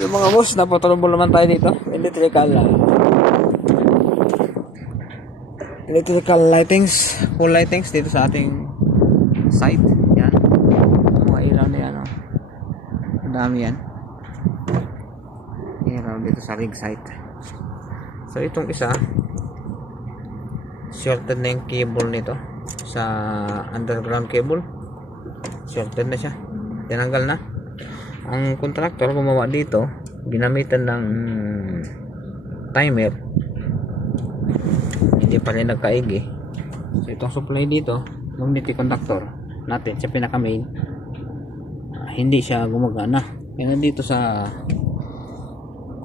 Yung mga boss, napatulong naman tayo dito. Electrical lightings, full lightings dito sa ating site. Yan. Mga ilaw na yan. Oh. Ang dami yan. Ilaw dito sa rig site. So itong isa, shorted na yung cable nito sa underground cable. Shorted na siya. Tinanggal na. Ang contractor gumawa dito, ginamitan ng timer. Hindi pa rin nagkaigi. So itong supply dito, yung niti conductor natin sa pinaka main, hindi siya gumagana. Kaya dito sa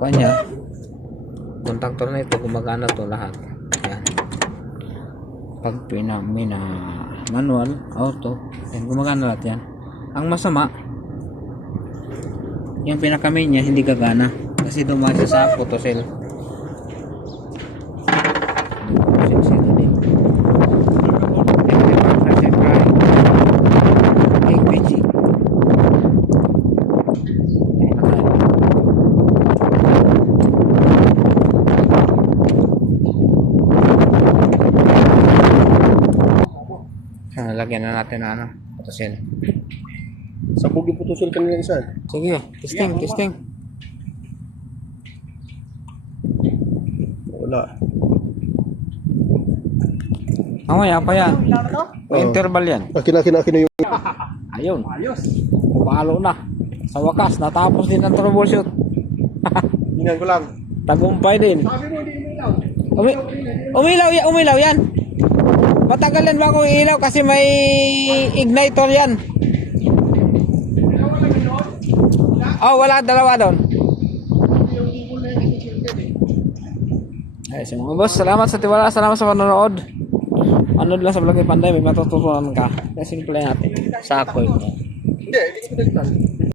kanya, contactor na ito gumagana to lahat. Yan. Pag pinamina manual, auto, yan, gumagana lahat yan. Ang masama, yung pinaka main niya hindi gagana kasi dumaan siya sa photocell. Lagyan na natin na ano, photocell. Sa pugi putusil kanina isa. Sige, testing. Wala. Mamaya pa yan. Interval yan. Akin na yung... Ayun. Palo na. Sa wakas, natapos din ang troubleshoot. Hingan ko lang. Tagumpay din. Sabi mo, hindi Umilaw yan. Matagalan ba kung ilaw kasi may igniter yan. Oh, wala, dalawa doon. Ay, so mga boss, salamat sa tiwala, salamat sa panonood. Ano lang sa vlog ni Panday, may matututunan ka. Kasi simple natin. Sako yun. Hindi ko pinagtan.